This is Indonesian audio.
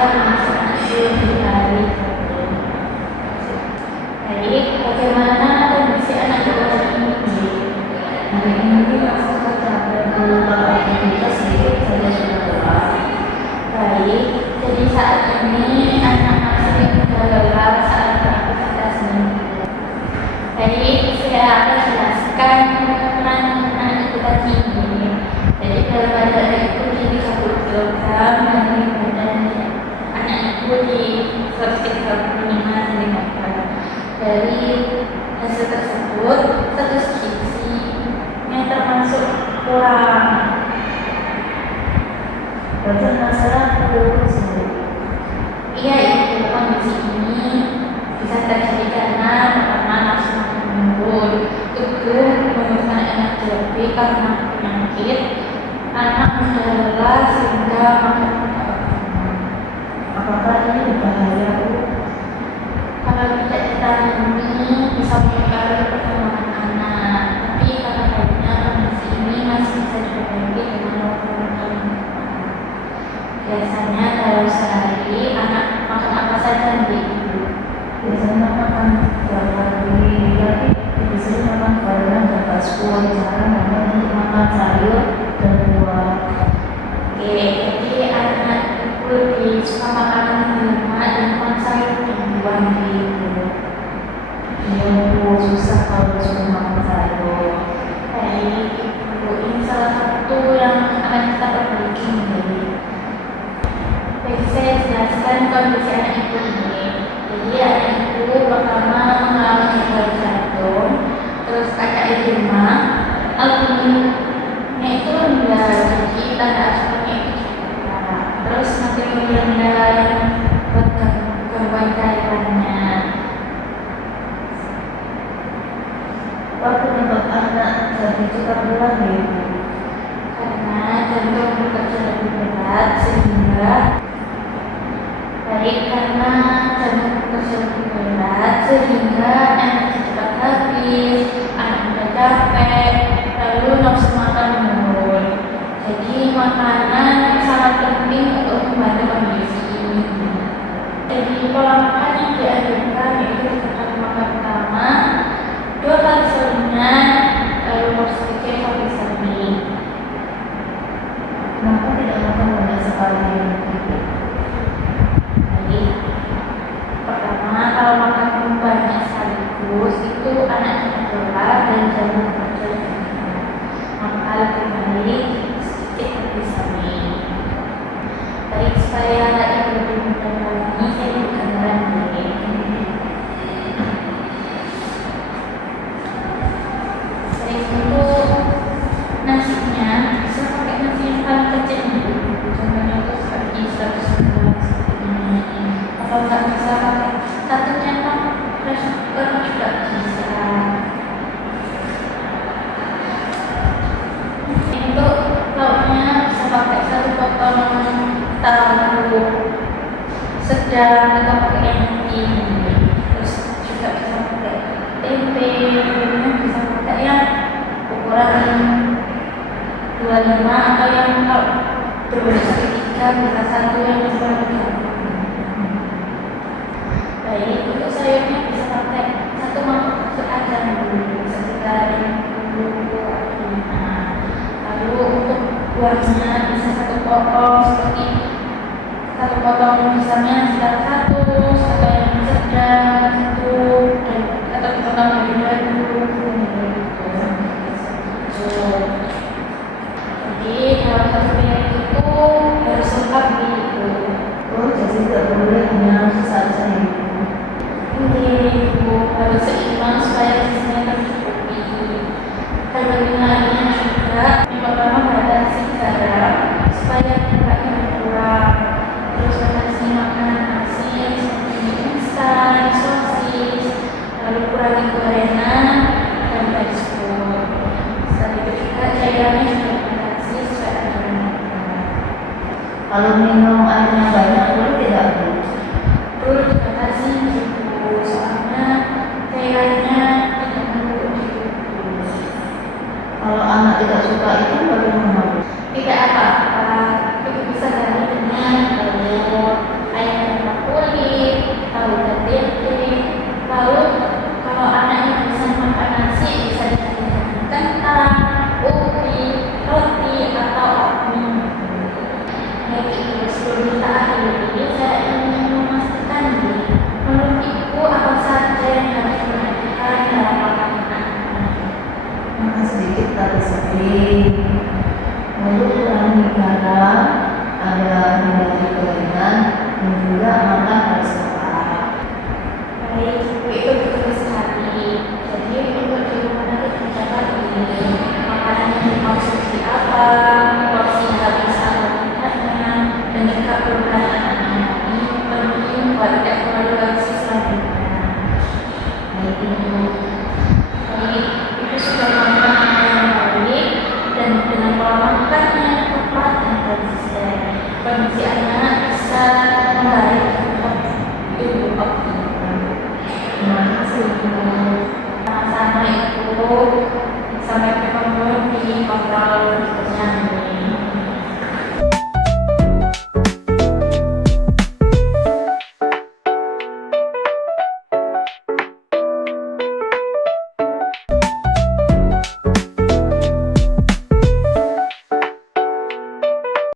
saya masuk di hari baik. Bagaimana kondisi anak ini? Hari ini langsung saja kalau aktivitas sedikit saja sudah lelah. Baik, jadi saat ini anak sering sudah lelah saat beraktivitas ini. Baik, saya akan jelaskan peran anak itu tadi. Jadi dalam badan itu jadi 1 kilogram dari badan anak itu di 135 cm. Dari hasil tersebut, status gizi yang termasuk kurang. Berarti masalah perlu sembuh. Iya, itu kondisi ini bisa terjadi karena pertama nafsu makan menurun, tubuh membutuhkan energi lebih karena penyakit, anak mudah lelah sehingga makan tidak optimal. Apakah ini berbahaya, Bu? Kalau tidak ditangani bisa mempengaruhi perkembangan anak, tapi pada baiknya kondisi ini masih bisa diperbaiki dengan melakukan. Biasanya dalam sehari anak makan apa saja nih? Biasanya makan 3 kali, tapi biasanya makan gorengan dan bakso. Jarang untuk makan sayur dan buah. Oke, jadi anak itu lebih suka makanan lemak dan makan sayur dan buah gitu. Yang susah kalau sudah makan sayur. Baik, Ibu, ini salah satu yang akan kita perbaiki nih. Baik, saya jelaskan kondisi anak ibu ini. Jadi anak ibu pertama mengalami gagal jantung, terus ada edema, albumnya itu rendah, jadi tanda asupannya itu juga, terus makin rendah gangguan cairannya. Waktu penyebab anak jadi cepat lelah, Bu? Karena jantung bekerja lebih berat sehingga energi cepat habis, anak mudah capek, lalu nafsu makan menurun. Jadi makanan sangat penting untuk membantu kondisi ini. Jadi pola makan yang dianjurkan yaitu kali makan pertama 2 kali seharian, lalu porsi kecil 1 sehari. Kenapa tidak makan banyak sekali? Jadi pertama, kalau makan banyak sekaligus itu anaknya lelah dan jantung bekerja lebih lambat. Maka lebih baik sedikit berbisa mie. Baik, supaya ibu lebih mudah lagi, saya berikan ini. Selain itu nasinya bisa pakai nasi yang paling kecil nih. Contohnya itu seperti 100 gram seperti ini. Kalau nggak bisa pakai 1 centong rice cooker juga bisa. Untuk lauknya bisa pakai 1 potong tahu sedang atau pakai yang tinggi. Terus juga bisa pakai tempe, bisa pakai yang ukuran 25 atau yang kalau berbeda 3 bisa 1 yang besar. Baik, untuk sayurnya bisa pakai 1 mangkok kecil aja dulu, sekitar 25. Lalu untuk buahnya bisa 1 potong seperti 1 potong misalnya sekitar 1, atau yang sedang 1, dan atau dipotong dari 2 dulu gitu. Jadi dalam 1 piring itu